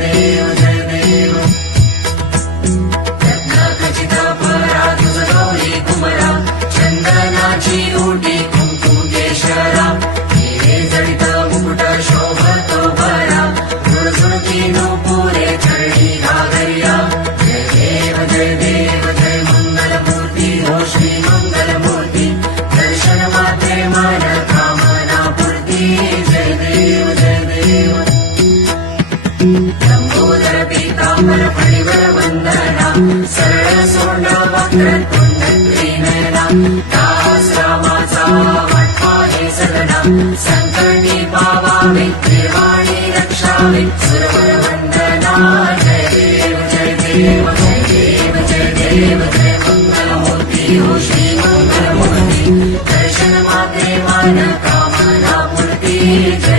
देव जय देव रत्नखचित परा तुझ गौरी कुमरा चंदनाची ओटी कुंकुम केशरा हिरे जडित मुकुट शोभतो बरा झुळझुळती नूपुरे चरणी घागरिया जय देव जय मंगलमूर्ती हो श्री मंगलमूर्ती दर्शन मात्रे मन कामना पूर्ती जय देव लंबोदर पीतांबर फणिवर वंदना सरळ सोंड वक्र कुंडली नयना दास रामाचा वाटपा हे सगळा संकटी पावावे देवाणी रक्षावे सुरवर वंदना जय देव जय देव जय देव जय देव जय मंगलमूर्ती हो श्री मंगलमूर्ती दर्शन मात्रे मन कामना पूर्ती जय